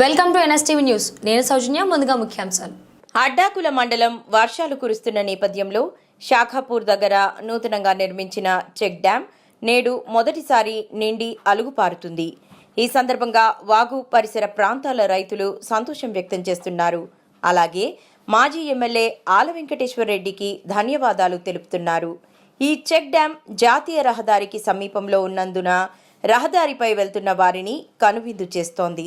Welcome to NSTV news. నేను సౌజన్య ముందుగా ముఖ్యాంశాలు. అడ్డాకుల మండలం వర్షాలు కురుస్తున్న నేపథ్యంలో శాఖాపూర్ దగ్గర నూతనంగా నిర్మించిన చెక్ డ్యాం నేడు మొదటిసారి నిండి అలుగుపారుతుంది. ఈ సందర్భంగా వాగు పరిసర ప్రాంతాల రైతులు సంతోషం వ్యక్తం చేస్తున్నారు. అలాగే మాజీ ఎమ్మెల్యే ఆల వెంకటేశ్వర రెడ్డికి ధన్యవాదాలు తెలుపుతున్నారు. ఈ చెక్ డ్యాం జాతీయ రహదారికి సమీపంలో ఉన్నందున రహదారిపై వెళ్తున్న వారిని కనువిందు చేస్తోంది.